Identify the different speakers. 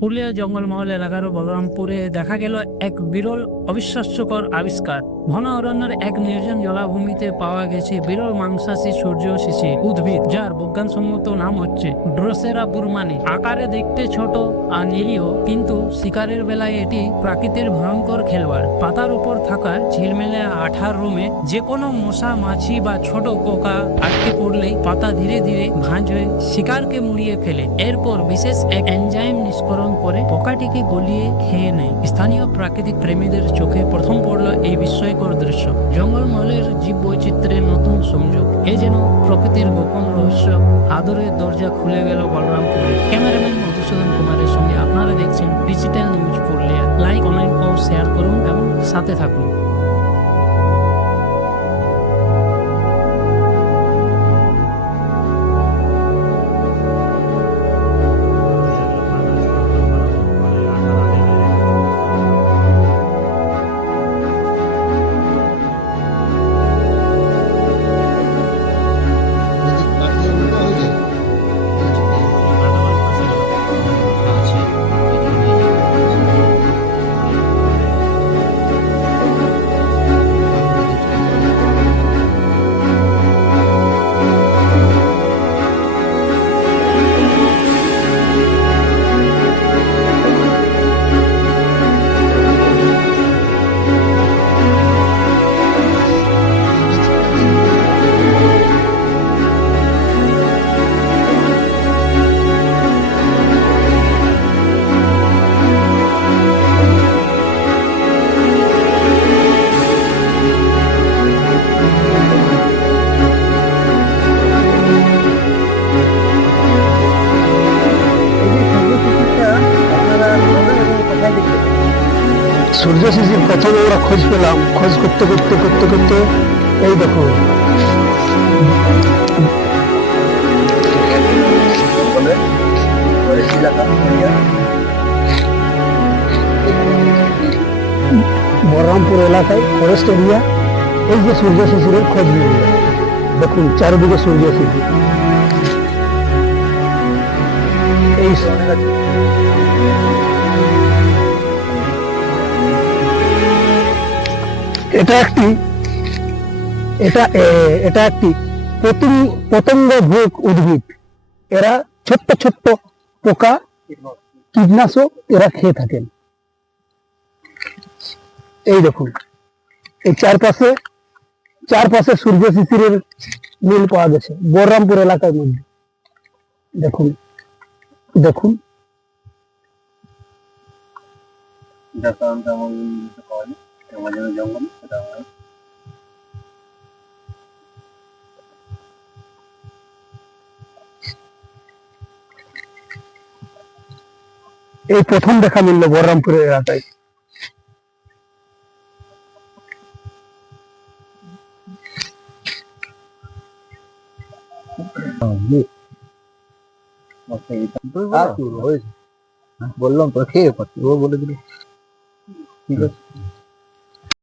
Speaker 1: পুরুলিয়া জঙ্গলমহল এলাকার বলরামপুরে দেখা গেল এক বিরল অবিশ্বাস্যকর আবিষ্কার। ঘন অরণ্যের এক নির্জন জলাভূমিতে পাওয়া গেছে বিরল মাংসাশী সূর্য শিশি উদ্ভিদ, যার বিজ্ঞানসম্মত নাম হচ্ছে ড্রোসেরা বুরমানি আকারে দেখতে ছোট আর নিরীহ, কিন্তু শিকারের বেলায় এটি প্রাকৃতির ভয়ঙ্কর খেলোয়াড়। পাতার উপর থাকা ঝিলমেলে আঠার রুমে যে কোনো মশা, মাছি বা ছোট পোকা আটকে পড়লেই পাতা ধীরে ধীরে ভাঁজ হয়ে শিকারকে মুড়িয়ে ফেলে। এরপর বিশেষ এক এনজাইম নিষ্করণ করে পোকাটিকে গলিয়ে খেয়ে নেয়। স্থানীয় প্রাকৃতিক প্রেমীদের চোখে প্রথম পড়ল এই বিস্ময়কর দৃশ্য। জঙ্গলমহলের জীব বৈচিত্র্যের নতুন সংযোগ। এ যেন প্রকৃতির গোপন রহস্য। আদরের দরজা খুলে গেল বলরামপুরে। ক্যামেরাম্যান মধুসূদন কুমারের সঙ্গে আপনারা দেখছেন digital news Purulia like comment ও শেয়ার করুন এবং সাথে থাকুন।
Speaker 2: সূর্য শিশির প্রথমে আমরা খোঁজ পেলাম, খোঁজ করতে করতে করতে করতে, এই দেখো। বহরমপুর এলাকায় ফরেস্ট এরিয়া এই যে সূর্য শিশিরের খোঁজ মিলল দেখুন, চারিদিকে সূর্য শিশির এই এটা একটি, এটা এটা একটি পতঙ্গ- ভোগ উদ্ভিদ। এরা ছোট্ট ছোট্ট পোকা, কীটনাশক এরা খেয়ে থাকেন। এই দেখুন, এই চারপাশে চারপাশে সূর্য শিশিরের মিল পাওয়া গেছে, বলরামপুর এলাকার মধ্যে। দেখুন দেখুন।
Speaker 3: যার
Speaker 2: এই প্রথম দেখা মিলল বলরামপুরের এলাকায়।
Speaker 3: বললাম তো, খেয়ে পাচ্ছি ও বলে দিল, ঠিক আছে।